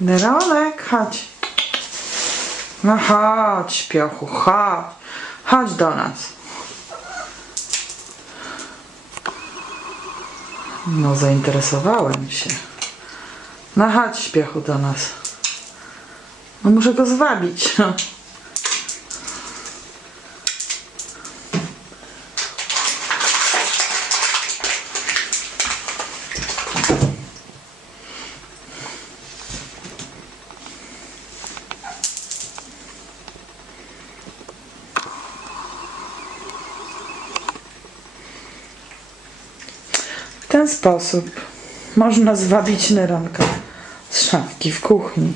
Neronek, chodź. No chodź, śpiochu, chodź. Chodź do nas. No, zainteresowałem się. No chodź, śpiochu, do nas. No muszę go zwabić. No. Ten sposób można zwabić Neronka z szafki w kuchni.